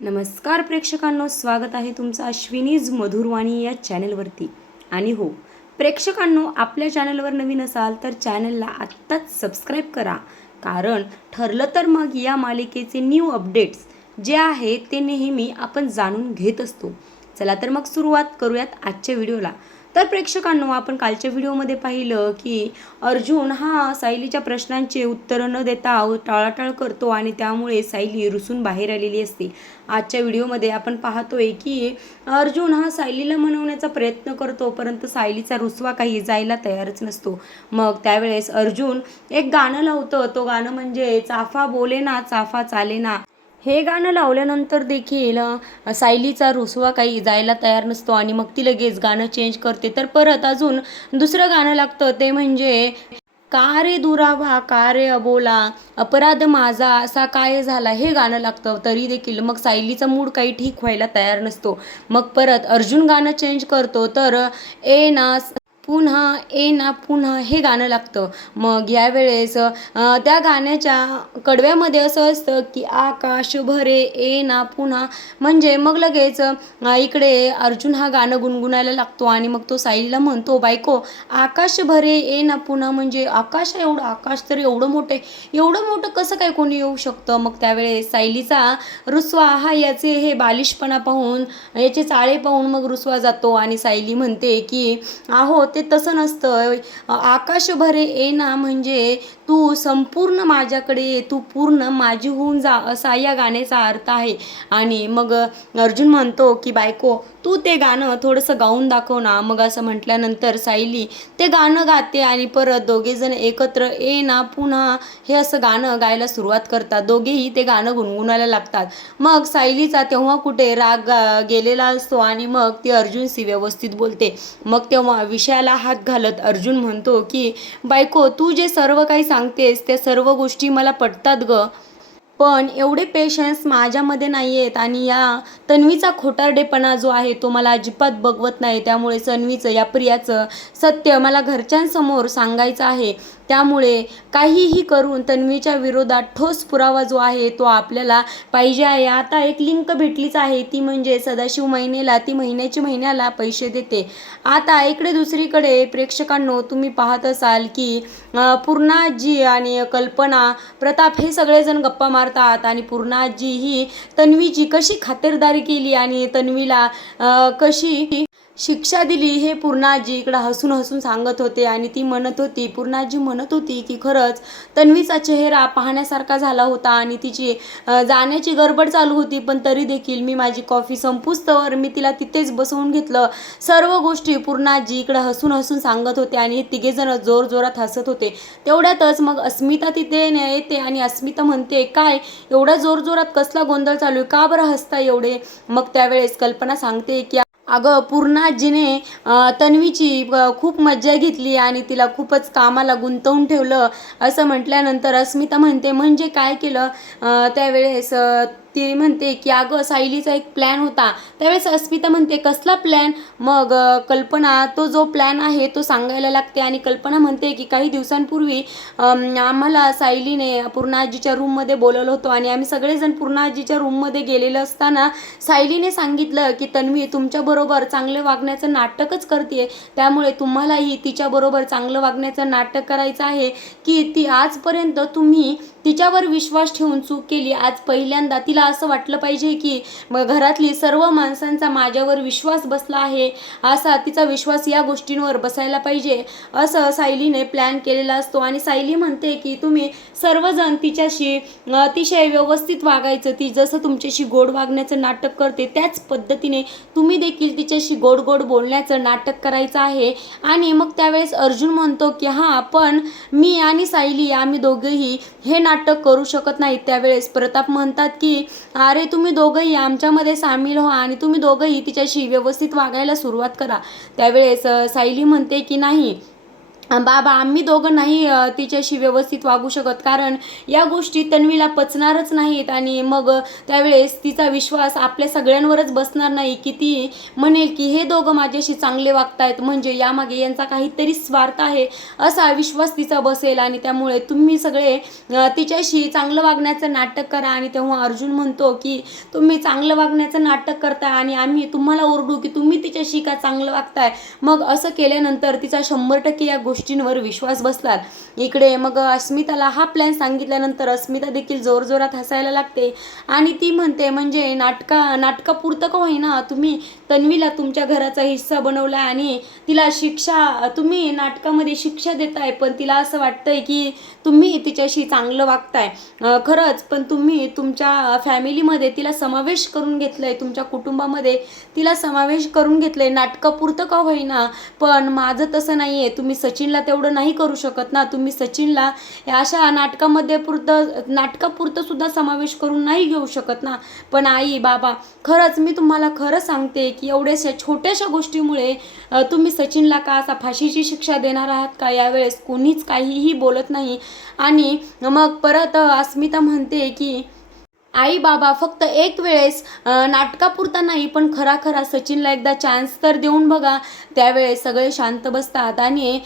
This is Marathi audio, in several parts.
नमस्कार प्रेक्षकांनो, स्वागत आहे तुमचं अश्विनीज मधुरवाणी या चॅनलवरती. आणि हो, प्रेक्षकांनो, आपल्या चॅनलवर नवीन असाल तर चॅनलला आत्ताच सबस्क्राईब करा, कारण ठरलं तर मग या मालिकेचे न्यू अपडेट्स जे आहे ते नेहमी आपण जाणून घेत असतो. चला तर मग सुरुवात करूयात आजच्या व्हिडिओला. तर प्रेक्षकांनो, आपण कालच्या व्हिडिओमध्ये पाहिलं की अर्जुन हा सायलीच्या प्रश्नांचे उत्तरं न देता टाळाटाळ करतो आणि त्यामुळे सायली रुसून बाहेर आलेली असते. आजच्या व्हिडिओमध्ये आपण पाहतोय की अर्जुन हा सायलीला मनवण्याचा प्रयत्न करतो, परंतु सायलीचा रुसवा काही जायला तयारच नसतो. मग त्यावेळेस अर्जुन एक गाणं लावतं. तो गाणं म्हणजे चाफा बोले ना चाफा चाले ना. हे गाणं लावल्यानंतर देखील सायलीचा रुसवा काही जायला तयार नसतो आणि मग ती लगेच गाणं चेंज करते. तर परत अजून दुसरं गाणं लागतं, ते म्हणजे का रे दुरावा का रे अबोला, अपराध माझा असा काय झाला, हे गाणं लागतं. तरी देखील मग सायलीचा मूड काही ठीक व्हायला तयार नसतो. मग परत अर्जुन गाणं चेंज करतो. तर ए ना पुन्हा ए ना पुन्हा हे गाणं लागतं. मग यावेळेस त्या गाण्याच्या कडव्यामध्ये असं असतं की आकाश भरे ए ना पुन्हा, म्हणजे मग लगेच इकडे अर्जुन हा गाणं गुणगुणायला लागतो आणि मग तो सायलीला म्हणतो, बायको आकाश भरे ए ना पुन्हा, म्हणजे आकाश एवढं, आकाश तर एवढं मोठं कसं काय कोणी येऊ शकतं. मग त्यावेळेस सायलीचा रुसवा हा याचे हे बालिशपणा पाहून, याचे चाळे पाहून मग रुसवा जातो आणि सायली म्हणते की आहो ते तसं नसतं, आकाश भरे ए ना म्हणजे तू संपूर्ण माझ्याकडे ये, तू पूर्ण माझी होऊन जा, असा या गाण्याचा अर्थ आहे. आणि मग अर्जुन म्हणतो की बायको तू ते गाणं थोडंसं गाऊन दाखव ना. मग असं म्हटल्यानंतर सायली ते गाणं गाते आणि परत दोघेजण एकत्र ए ना पुन्हा हे असं गाणं गायला सुरुवात करतात. दोघेही ते गाणं गुणगुणायला लागतात. मग सायलीचा तेव्हा कुठे राग गेलेला असतो आणि मग ती अर्जुनशी व्यवस्थित बोलते. मग तेव्हा विषयाला हात घालत अर्जुन म्हणतो की बायको तू जे सर्व काही सांगतेस त्या सर्व गोष्टी मला पटतात ग, पण एवढे पेशन्स माझ्यामध्ये नाही आहेत आणि या तन्वीचा खोटारडेपणा जो आहे तो मला अजिबात बघवत नाही. त्यामुळे तन्वीचं या प्रियाचं सत्य मला घरच्यांसमोर सांगायचं आहे. त्यामुळे काहीही करून तन्वीच्या विरोधात ठोस पुरावा जो आहे तो आपल्याला पाहिजे आहे. आता एक लिंक भेटलीच आहे, ती म्हणजे सदाशिव महिनेला, ती महिन्याला पैसे देते. आता इकडे दुसरीकडे प्रेक्षकांनो, तुम्ही पाहत असाल की पूर्णाजी आणि कल्पना, प्रताप हे सगळेजण गप्पा मारतात आणि पूर्णाजी ही तन्वीची कशी खातिरदारी केली आणि तन्वीला कशी शिक्षा दिली हे पूर्णाजी इकडं हसून हसून सांगत होते. आणि ती म्हणत होती, पूर्णाजी म्हणत होती की खरंच तन्वीचा चेहरा पाहण्यासारखा झाला होता आणि तिची जाण्याची गडबड चालू होती, पण तरी देखील मी माझी कॉफी संपूस्तवर मी तिला तिथेच बसवून घेतलं. सर्व गोष्टी पूर्णाजी इकडं हसून हसून सांगत होते आणि हे तिघेजण जोरजोरात हसत होते. तेवढ्यातच मग अस्मिता तिथे येते आणि अस्मिता म्हणते, काय एवढा जोरजोरात कसला गोंधळ चालू आहे, का बरं हसता एवढे. मग त्यावेळेस कल्पना सांगते की अगं पूर्णाजीने तन्वीची खूप मज्जा घेतली आणि तिला खूपच कामाला गुंतवून ठेवलं. असं म्हटल्यानंतर अस्मिता म्हणते, म्हणजे काय केलं. त्यावेळेस ती म्हणते की अगं सायलीचा एक प्लॅन होता. त्यावेळेस अस्मिता म्हणते, कसला प्लॅन. मग कल्पना तो जो प्लॅन आहे तो सांगायला लागते आणि कल्पना म्हणते की काही दिवसांपूर्वी आम्हाला सायलीने पूर्णाजीच्या रूममध्ये बोलवलं होतं आणि आम्ही सगळेजण पूर्णाजीच्या रूममध्ये गेलेलं असताना सायलीने सांगितलं की तन्वी तुमच्याबरोबर चांगले वागण्याचं नाटकच करते, त्यामुळे तुम्हालाही तिच्याबरोबर चांगलं वागण्याचं नाटक करायचं आहे. की ती आजपर्यंत तुम्ही तिच्यावर विश्वास ठेवून चूक केली, आज पहिल्यांदा तिला असं वाटलं पाहिजे की घरातली सर्व माणसांचा माझ्यावर विश्वास बसला आहे, असा तिचा विश्वास या गोष्टींवर बसायला पाहिजे, असं सायलीने प्लॅन केलेला असतो. आणि सायली म्हणते की तुम्ही सर्वजण तिच्याशी अतिशय व्यवस्थित वागायचं, ती जसं तुमच्याशी गोड वागण्याचं नाटक करते त्याच पद्धतीने तुम्ही देखील तिच्याशी गोड गोड बोलण्याचं नाटक करायचं आहे. आणि मग त्यावेळेस अर्जुन म्हणतो की हां, पण मी आणि सायली आम्ही दोघंही हे नाटक करू शकत नाही. त्यावेळेस प्रताप म्हणतात की अरे तुम्ही दोघंही आमच्यामध्ये सामील व्हा आणि तुम्ही दोघंही तिच्याशी व्यवस्थित वागायला सुरुवात करा. त्यावेळेस सायली म्हणते की नाही, बाबा आम्ही दोघं नाही तिच्याशी व्यवस्थित वागू शकत, कारण या गोष्टी तन्वीला पचणारच नाहीत आणि मग त्यावेळेस तिचा विश्वास आपल्या सगळ्यांवरच बसणार नाही की ती म्हणेल की हे दोघं माझ्याशी चांगले वागतायत म्हणजे यामागे यांचा काहीतरी स्वार्थ आहे, असा विश्वास तिचा बसेल. आणि त्यामुळे तुम्ही सगळे तिच्याशी चांगलं वागण्याचं नाटक करा. आणि तेव्हा अर्जुन म्हणतो की तुम्ही चांगलं वागण्याचं नाटक करताय आणि आम्ही तुम्हाला ओरडू की तुम्ही तिच्याशी का चांगलं वागताय. मग असं केल्यानंतर तिचा 100% या गोष्टींवर विश्वास बसला. इकडे मग अस्मिताला हा प्लॅन सांगितल्यानंतर अस्मिता देखील जोरजोरात हसायला लागते आणि ती म्हणते म्हणजे नाटकापुरतं का होईना तुम्ही तन्वीला तुमच्या घराचा हिस्सा बनवला आणि तिला शिक्षा, तुम्ही नाटकामध्ये शिक्षा देताय, पण तिला असं वाटतंय की तुम्ही तिच्याशी चांगलं वागताय. खरंच पण तुम्ही तुमच्या फॅमिलीमध्ये तिला समावेश करून घेतलंय, तुमच्या कुटुंबामध्ये तिला समावेश करून घेतलंय नाटकापुरतं का होईना. पण माझं तसं नाही आहे, तुम्ही सचिनला तेवढं नाही करू शकत ना, तुम्ही सचिनला अशा नाटकापुरतं सुद्धा समावेश करून नाही घेऊ शकत ना. पण आई बाबा खरंच मी तुम्हाला खरं सांगते की एवढ्याशा छोट्याशा गोष्टीमुळे तुम्ही सचिनला का असा फाशीची शिक्षा देणार आहात का. यावेळेस कोणीच काहीही बोलत नाही. आणि मग परत अस्मिता म्हणते की आई बाबा फक्त एक वेळेस नाटकापुरता नाही पण खरा सचिनला एकदा चान्स तर देऊन बघा. त्यावेळेस सगळे शांत बसतात आणि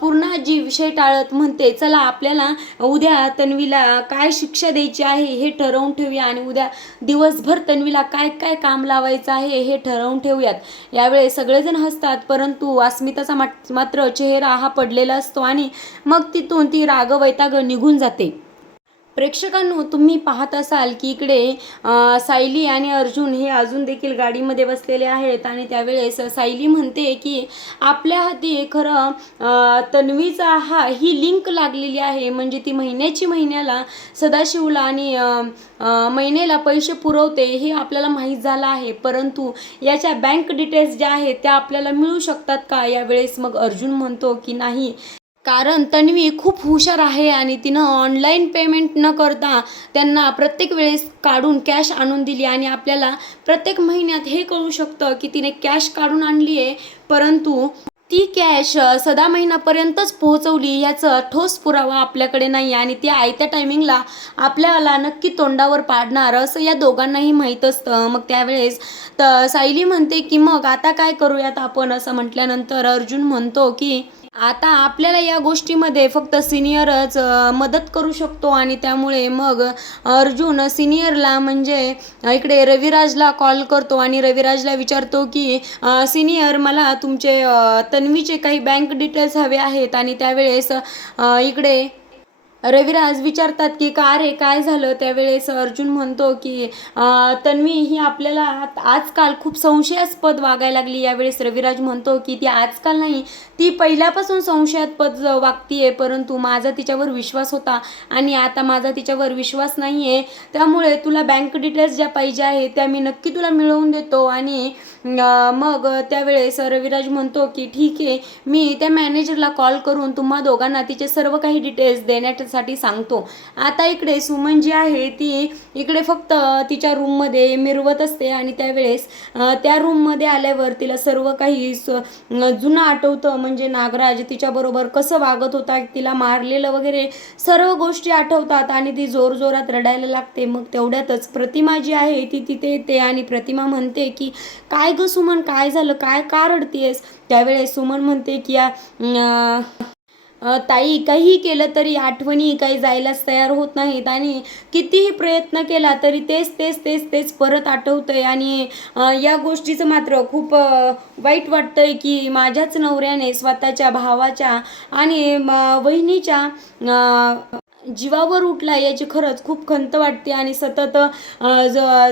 पूर्ण जी विषय टाळत म्हणते चला आपल्याला उद्या तन्वीला काय शिक्षा द्यायची आहे हे ठरवून ठेवूया आणि उद्या दिवसभर तन्वीला काय काय काम लावायचं आहे हे ठरवून ठेवूयात. यावेळेस सगळेजण हसतात, परंतु अस्मिताचा मात्र चेहरा हा पडलेला असतो आणि मग तिथून ती वैताग निघून जाते. प्रेक्षकांनो तुम्ही पाहत असाल की इकडे सायली आणि अर्जुन हे अजून देखील गाडीमध्ये बसलेले आहेत आणि त्यावेळेस सायली म्हणते की आपल्या हाती खरं तन्वीचा ही लिंक लागलेली आहे, म्हणजे ती महिन्याला सदाशिवला आणि महिन्याला पैसे पुरवते हे आपल्याला माहीत झालं आहे, परंतु याच्या बँक डिटेल्स ज्या आहेत त्या आपल्याला मिळू शकतात का. यावेळेस मग अर्जुन म्हणतो की नाही, कारण तन्वी खूप हुशार आहे आणि तिनं ऑनलाईन पेमेंट न करता त्यांना प्रत्येक वेळेस काढून कॅश आणून दिली आणि आपल्याला प्रत्येक महिन्यात हे कळू शकतं की तिने कॅश काढून आणली आहे, परंतु ती कॅश सदा महिन्यापर्यंतच पोहोचवली याचा ठोस पुरावा आपल्याकडे नाही आणि ती आयत्या टायमिंगला आपल्याला नक्की तोंडावर पाडणार असं या दोघांनाही माहीत असतं. मग त्यावेळेस सायली म्हणते की मग आता काय करूयात आपण. असं म्हटल्यानंतर अर्जुन म्हणतो की आता आपल्याला या गोष्टीमध्ये फक्त सिनियरच मदत करू शकतो आणि त्यामुळे मग अर्जुन सिनियरला म्हणजे इकडे रविराजला कॉल करतो आणि रविराजला विचारतो की सिनियर मला तुमचे तन्वीचे काही बँक डिटेल्स हवे आहेत. आणि त्यावेळेस इकडे रविराज विचारतात की का रे काय झालं. त्यावेळेस अर्जुन म्हणतो की तन्वी ही आपल्याला आजकाल खूप संशयास्पद वागायला लागली. यावेळेस रविराज म्हणतो की ती आजकाल नाही, ती पहिल्यापासून संशयास्पद वागतीये, परंतु माझा तिच्यावर विश्वास होता आणि आता माझा तिच्यावर विश्वास नाही आहे. त्यामुळे तुला बँक डिटेल्स ज्या पाहिजे आहेत त्या मी नक्की तुला मिळवून देतो. आणि मग त्यावेळेस रविराज म्हणतो की ठीक आहे, मी त्या मॅनेजरला कॉल करून तुम्हा दोघांना तिचे सर्व काही डिटेल्स देण्यासाठी सांगतो. आता इकडे सुमन जी आहे ती इकडे फक्त तिच्या रूममध्ये मिरवत असते आणि त्यावेळेस त्या रूममध्ये आल्यावर तिला सर्व काही जुनं आठवतं, म्हणजे नागराज तिच्याबरोबर कसं वागत होता, तिला मारलेलं वगैरे सर्व गोष्टी आठवतात आणि ती जोरजोरात रडायला लागते. मग तेवढ्यातच प्रतिमा जी आहे ती तिथे येते आणि प्रतिमा म्हणते की काय ग सुमन काय झालं, काय का रडतीयस. त्यावेळेस सुमन म्हणते की ताई काही केलं तरी आठवणी काही जायलाच तयार होत नाहीत आणि कितीही प्रयत्न केला तरी तेच परत आठवतंय आणि या गोष्टीचं मात्र खूप वाईट वाटतंय की माझ्याच नवऱ्याने स्वतःच्या भावाच्या आणि वहिनीच्या जीवावर उठला, याची खरंच खूप खंत वाटते. आणि सतत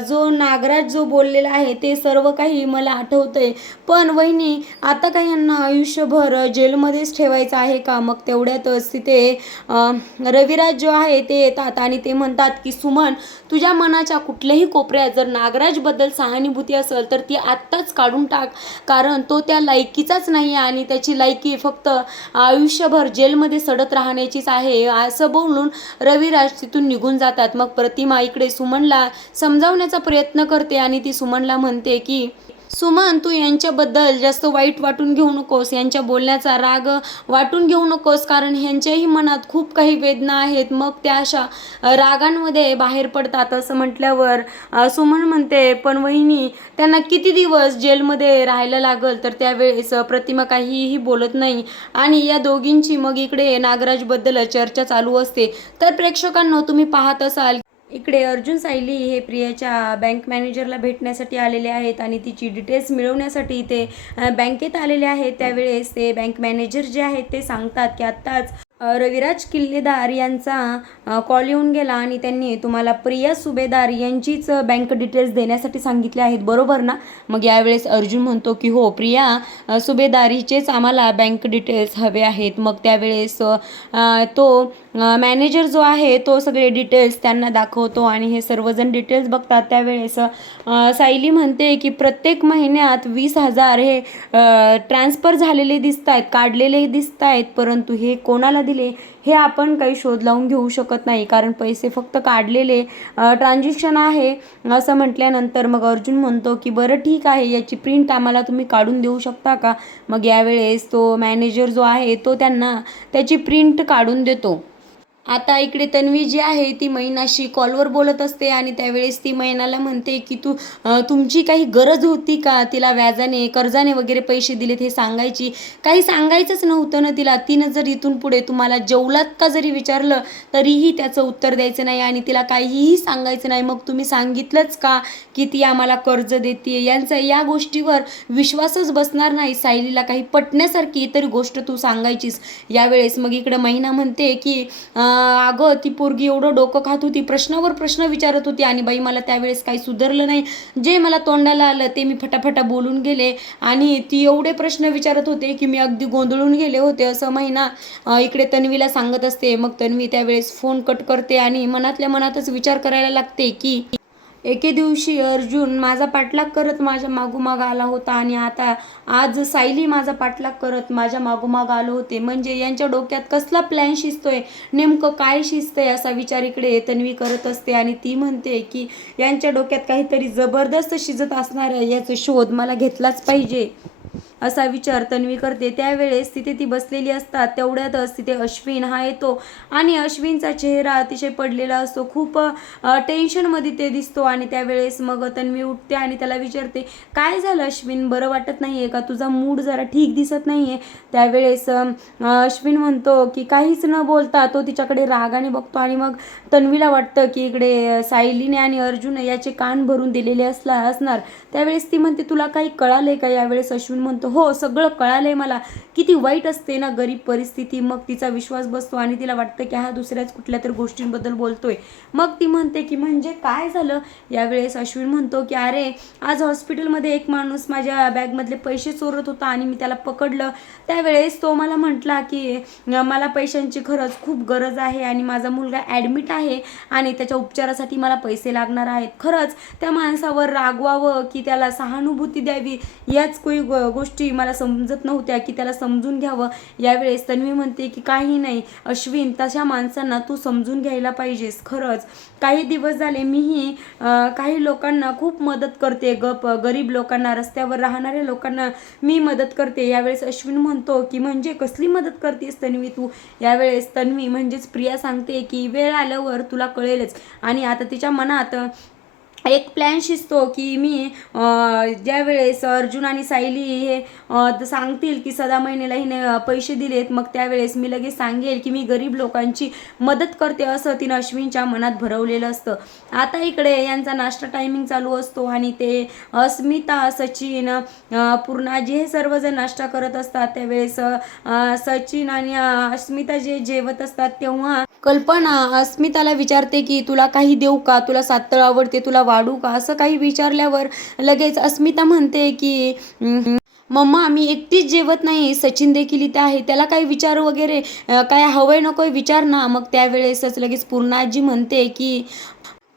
जो नागराज जो बोललेला आहे ते सर्व काही मला आठवतंय, पण वहिनी आता काही यांना आयुष्यभर जेलमध्येच ठेवायचं आहे का. मग तेवढ्यातच तिथे रविराज जो आहे ते येतात आणि ते म्हणतात की सुमन तुझ्या मनाच्या कुठल्याही कोपऱ्यात जर नागराजबद्दल सहानुभूती असेल तर ती आत्ताच काढून टाक, कारण तो त्या लायकीचाच नाही आणि त्याची लायकी फक्त आयुष्यभर जेलमध्ये सडत राहण्याचीच आहे. असं बोलून रविराज तिथून निघून जातात. मग प्रतिमा इकडे सुमनला समजावण्याचा प्रयत्न करते आणि ती सुमनला म्हणते की सुमन, तू यांच्याबद्दल जास्त वाईट वाटून घेऊ नकोस, यांच्या बोलण्याचा राग वाटून घेऊ नकोस, कारण ह्यांच्याही मनात खूप काही वेदना आहेत, मग त्या अशा रागांमध्ये बाहेर पडतात. असं म्हटल्यावर सुमन म्हणते, पण वहिनी त्यांना किती दिवस जेलमध्ये राहायला लागल? तर त्यावेळेस प्रतिमा काहीही बोलत नाही आणि या दोघींची मग इकडे नागराजबद्दल चर्चा चालू असते. तर प्रेक्षकांनो, तुम्ही पाहत असाल इकडे अर्जुन सायली हे प्रियाच्या बँक मॅनेजरला भेटण्यासाठी आलेले आहेत आणि तिची डिटेल्स मिळवण्यासाठी ते बँकेत आलेले आहेत. त्यावेळेस ते बँक मॅनेजर जे आहेत ते सांगतात की आत्ताच रविराज किल्लेदार यांचा कॉल येऊन गेला आणि त्यांनी तुम्हाला प्रिया सुभेदार यांचीच बँक डिटेल्स देण्यासाठी सांगितले आहेत, बरोबर ना? मग यावेळेस अर्जुन म्हणतो की हो, प्रिया सुभेदार हिचेच आम्हाला बँक डिटेल्स हवे आहेत. मग त्यावेळेस तो मॅनेजर जो आहे तो सगळे डिटेल्स त्यांना दाखवतो आणि हे सर्वजण डिटेल्स बघतात. त्यावेळेस सायली म्हणते की प्रत्येक महिन्यात 20,000 हे ट्रान्सफर झालेले दिसत आहेत, काढलेले दिसत आहेत, परंतु हे कोणाला दिले हे आपण काही शोध लावून घेऊ शकत नाही, कारण पैसे फक्त काढलेले ट्रान्झॅक्शन आहे. असं म्हटल्यानंतर मग अर्जुन म्हणतो की बरं ठीक आहे, याची प्रिंट आम्हाला तुम्ही काढून देऊ शकता का? मग यावेळेस तो मॅनेजर जो आहे तो त्यांना त्याची प्रिंट काढून देतो. आता इकडे तन्वी जी आहे ती मैनाशी कॉलवर बोलत असते आणि त्यावेळेस ती मैनाला म्हणते की तुमची काही गरज होती का? तिला व्याजाने कर्जाने वगैरे पैसे दिलेत हे सांगायची, काही सांगायचंच नव्हतं ना तिला? तिनं जर इथून पुढे तुम्हाला जेवलात का जरी विचारलं तरीही त्याचं उत्तर द्यायचं नाही आणि तिला काहीही सांगायचं नाही. मग तुम्ही सांगितलंच का की ती आम्हाला कर्ज देते? यांचा या गोष्टीवर विश्वासच बसणार नाही. सायलीला काही पटण्यासारखी तरी गोष्ट तू सांगायचीस. यावेळेस मग इकडे मैना म्हणते की अगं ती पोरगी एवढं डोकं खात होती, प्रश्नावर प्रश्न विचारत होती आणि बाई मला त्यावेळेस काही सुधारलं नाही. जे मला तोंडाला आलं ते मी फटाफटा बोलून गेले आणि ती एवढे प्रश्न विचारत होते की मी अगदी गोंधळून गेले होते, असं मैना इकडे तन्वीला सांगत असते. मग तन्वी त्यावेळेस फोन कट करते आणि मनातल्या मनातच विचार करायला लागते की एके दिवशी अर्जुन माझा पाठलाग करत माझ्या मागोमाग आला होता आणि आता आज सायली माझा पाठलाग करत माझ्या मागोमाग आलो होते, म्हणजे यांच्या डोक्यात कसला प्लॅन शिजतोय, नेमकं काय शिजतंय असा विचार इकडे तन्वी करत असते आणि ती म्हणते की यांच्या डोक्यात काहीतरी जबरदस्त शिजत असणार आहे, याचा शोध मला घेतलाच पाहिजे असा विचार तन्वी करते. त्यावेळेस तिथे ती बसलेली असतात, तेवढ्यातच तिथे अश्विन हा येतो आणि अश्विनचा चेहरा अतिशय पडलेला असतो, खूप टेन्शनमध्ये ते दिसतो आणि त्यावेळेस मग तन्वी उठते आणि त्याला विचारते काय झालं अश्विन, बरं वाटत नाही आहे का? तुझा मूड जरा ठीक दिसत नाही आहे. त्यावेळेस अश्विन म्हणतो की काहीच न बोलता तो तिच्याकडे रागाने बघतो आणि मग तन्वीला वाटतं की इकडे सायलीने आणि अर्जुन याचे कान भरून दिलेले असणार. त्यावेळेस ती म्हणते तुला काही कळाले का? यावेळेस अश्विन म्हणतो हो, सगळं कळालंय मला, किती वाईट असते ना गरीब परिस्थिती. मग तिचा विश्वास बसतो आणि तिला वाटतं की हा दुसऱ्याच कुठल्या तरी गोष्टींबद्दल बोलतोय. मग ती म्हणते की म्हणजे काय झालं? यावेळेस अश्विन म्हणतो की अरे आज हॉस्पिटलमध्ये एक माणूस माझ्या बॅगमधले पैसे चोरत होता आणि मी त्याला पकडलं. त्यावेळेस तो मला म्हटला की मला पैशांची खरंच खूप गरज आहे आणि माझा मुलगा ॲडमिट आहे आणि त्याच्या उपचारासाठी मला पैसे लागणार आहेत. खरंच त्या माणसावर रागवावं की त्याला सहानुभूती द्यावी याच काही गोष्टी मला समजत नव्हत्या की त्याला समजून घ्यावं. यावेळेस तन्वी म्हणते की काही नाही अश्विन, तशा माणसांना तू समजून घ्यायला पाहिजेस. खरंच काही दिवस झाले मीही काही लोकांना खूप मदत करते, गरीब लोकांना, रस्त्यावर राहणाऱ्या लोकांना मी मदत करते. यावेळेस अश्विन म्हणतो की म्हणजे कसली मदत करतेस तन्वी तू? यावेळेस तन्वी म्हणजेच प्रिया सांगते की वेळ आल्यावर तुला कळेलच. आणि आता तिच्या मनात एक प्लॅन शिजतो की मी ज्यावेळेस अर्जुन आणि सायली हे सांगतील की सदा महिन्याला हिने पैसे दिलेत, मग त्यावेळेस मी लगेच सांगेल की मी गरीब लोकांची मदत करते, असं तिनं अश्विनच्या मनात भरवलेलं असतं. आता इकडे यांचा नाश्ता टायमिंग चालू असतो आणि ते अस्मिता, सचिन, पूर्णाजी हे सर्वजण नाश्ता करत असतात. त्यावेळेस सचिन आणि अस्मिता जे जेवत असतात तेव्हा कल्पना अस्मिताला विचारते की तुला काही देऊ का, तुला सातळ आवडते, तुला वाढू का, असं काही विचारल्यावर लगेच अस्मिता म्हणते की मम्मा मी एकटीच जेवत नाही, सचिन देखील इथे आहे, त्याला काही विचार वगैरे काय हवंय नकोय विचार ना. मग त्यावेळेसच लगेच पूर्णाजी म्हणते की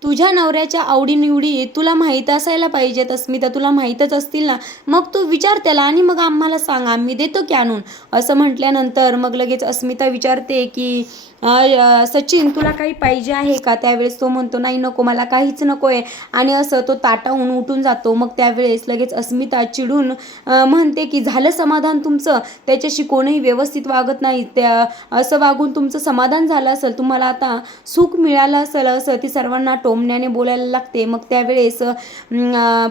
तुझ्या नवऱ्याच्या आवडीनिवडी तुला माहीत असायला पाहिजेत अस्मिता, तुला माहीतच असतील ना, मग तू विचार त्याला आणि मग आम्हाला सांग, आम्ही देतो की आणून. असं म्हटल्यानंतर मग लगेच अस्मिता विचारते की सचिन तुला काही पाहिजे आहे का? त्यावेळेस तो म्हणतो नाही नको, मला काहीच नको आहे. आणि असं तो ताटाहून उठून जातो. मग त्यावेळेस लगेच अस्मिता चिडून म्हणते की झालं समाधान तुमचं, त्याच्याशी कोणीही व्यवस्थित वागत नाही, त्या असं वागून तुमचं समाधान झालं असेल, तुम्हाला आता सुख मिळालं असेल, असं ती सर्वांना टोमण्याने बोलायला लागते. मग त्यावेळेस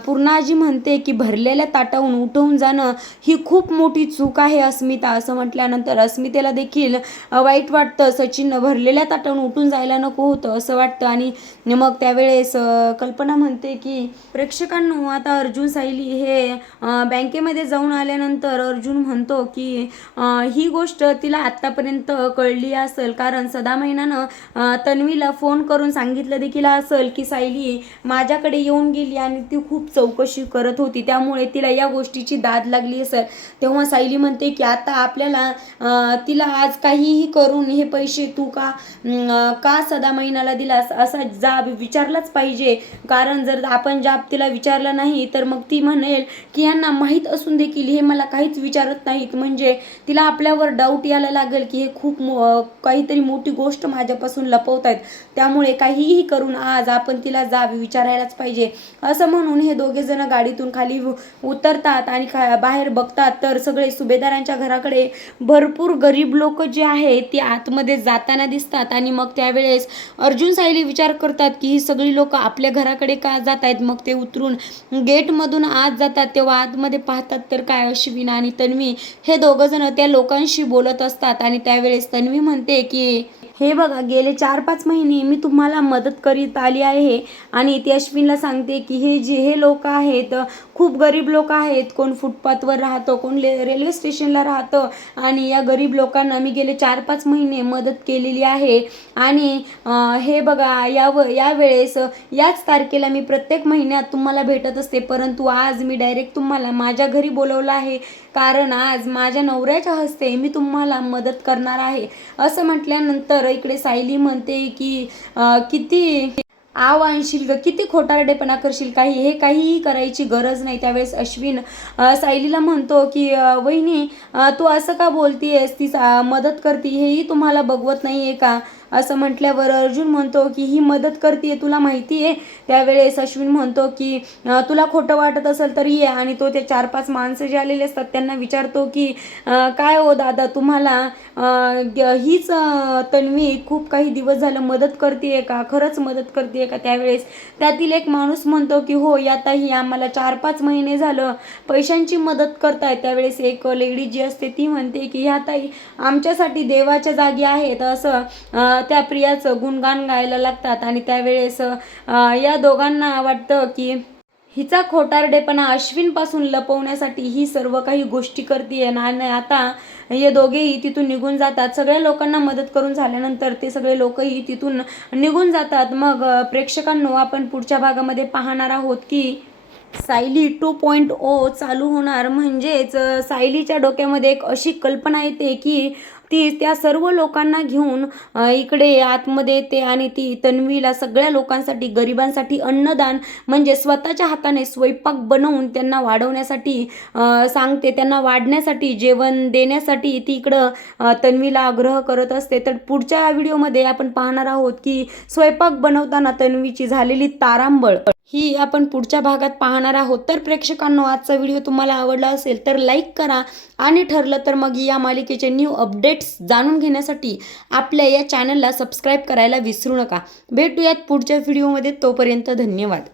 पूर्णाजी म्हणते की भरलेल्या ताटाहून उठवून जाणं ही खूप मोठी चूक आहे अस्मिता. असं म्हटल्यानंतर अस्मितेला देखील वाईट वाटतं, सचिन भरलेल्या ताटाहून उठून जायला नको होतं असं वाटतं. आणि मग त्यावेळेस कल्पना म्हणते की प्रेक्षकांनो, आता अर्जुन सायली हे बँकेमध्ये जाऊन आल्यानंतर अर्जुन म्हणतो की ही गोष्ट तिला आत्तापर्यंत कळली असेल, कारण सदा महिन्यानं तन्वीला फोन करून सांगितलं देखील असेल की सायली माझ्याकडे येऊन गेली आणि ती खूप चौकशी करत होती, त्यामुळे तिला या गोष्टीची दाद लागली असेल. तेव्हा सायली म्हणते की आता आपल्याला तिला आज काहीही करून हे पैसे तू का सदा महिन्याला दिलास असा जाब विचारलाच पाहिजे, कारण जर आपण जाब तिला विचारला नाही तर मग ती म्हणेल की यांना माहीत असून देखील हे मला काहीच विचारत नाहीत, म्हणजे तिला आपल्यावर डाऊट यायला लागेल की हे खूप काहीतरी मोठी गोष्ट माझ्यापासून लपवत आहेत, त्यामुळे काहीही करून आज आपण तिला जाब विचारायलाच पाहिजे. असं म्हणून हे दोघे जण गाडीतून खाली उतरतात आणि बाहेर बघतात तर सगळे सुभेदारांच्या घराकडे भरपूर गरीब लोक जे आहेत ती आतमध्ये जाताना दिसतात. आणि मग त्यावेळेस अर्जुन सायली विचार करतात की ही सगळी लोक आपल्या घराकडे का जात आहेत. मग ते उतरून गेटमधून आत जातात, तेव्हा आतमध्ये पाहतात तर काय अश्विन आणि तन्वी हे दोघं जण त्या लोकांशी बोलत असतात. आणि त्यावेळेस तन्वी म्हणते की हे बघा, गेले 4-5 महिने मी तुम्हाला मदत करीत आली आहे. आणि ती अश्विनला सांगते की हे लोक आहेत खूप गरीब लोक आहेत, कोण फुटपाथवर राहतं, कोण रेल्वे स्टेशनला राहतं, आणि या गरीब लोकांना मी गेले 4-5 महिने मदत केलेली आहे. आणि हे बघा, यावेळेस याच तारखेला मी प्रत्येक महिन्यात तुम्हाला भेटत असते, परंतु आज मी डायरेक्ट तुम्हाला माझ्या घरी बोलवलं आहे, कारण आज माझ्या नवऱ्याच्या हस्ते मी तुम्हाला मदत करणार आहे. असं म्हटल्यानंतर इकडे सायली म्हणते की किती आव आणशील ग, किती खोटारडेपणा करशील, हे काहीही करायची गरज नाही. त्यावेळेस अश्विन सायलीला म्हणतो की वहिनी तू असं का बोलतीयस, ती मदत करते हेही तुम्हाला बघवत नाहीये का? असं म्हटल्यावर अर्जुन म्हणतो की ही मदत करते तुला माहिती आहे. त्यावेळेस अश्विन म्हणतो की तुला खोटं वाटत असेल तर ये. आणि तो ते 4-5 माणसं जे आलेले असतात त्यांना विचारतो की काय हो दादा, तुम्हाला हीच तन्वी खूप काही दिवस झालं मदत करते का, खरंच मदत करते का? त्यावेळेस त्यातील एक माणूस म्हणतो की हो, यातही आम्हाला 4-5 महिने झालं पैशांची मदत करताय. त्यावेळेस एक लेडी जी असते ती म्हणते की ह्याताई आमच्यासाठी देवाच्या जागी आहेत, असं त्या प्रियाचं गुणगान गायला लागतात. आणि त्यावेळेस या दोघांना वाटतं की हिचा खोटारडेपणा अश्विनपासून लपवण्यासाठी ही सर्व काही गोष्टी करते. आणि आता हे दोघेही तिथून निघून जातात. सगळ्या लोकांना मदत करून झाल्यानंतर ते सगळे लोकही तिथून निघून जातात. मग प्रेक्षकांनो, आपण पुढच्या भागामध्ये पाहणार आहोत की सायली 2.0 चालू होणार. म्हणजेच सायलीच्या डोक्यामध्ये एक अशी कल्पना येते की ती त्या सर्व लोकांना घेऊन इकडे आतमध्ये येते आणि ती तन्वीला सगळ्या लोकांसाठी, गरिबांसाठी अन्नदान म्हणजे स्वतःच्या हाताने स्वयंपाक बनवून त्यांना वाढवण्यासाठी सांगते, त्यांना वाढण्यासाठी जेवण देण्यासाठी ती इकडं तन्वीला आग्रह करत असते. तर पुढच्या व्हिडिओमध्ये आपण पाहणार आहोत की स्वयंपाक बनवताना तन्वीची झालेली तारांबळ ही आपण पुढच्या भागात पाहणार आहोत. तर प्रेक्षकांनो, आजचा व्हिडिओ तुम्हाला आवडला असेल तर लाईक करा, आणि ठरलं तर मग या मालिकेचे न्यू अपडेट्स जाणून घेण्यासाठी आपल्या या चॅनलला सबस्क्राईब करायला विसरू नका. भेटूयात पुढच्या व्हिडिओमध्ये, तोपर्यंत धन्यवाद.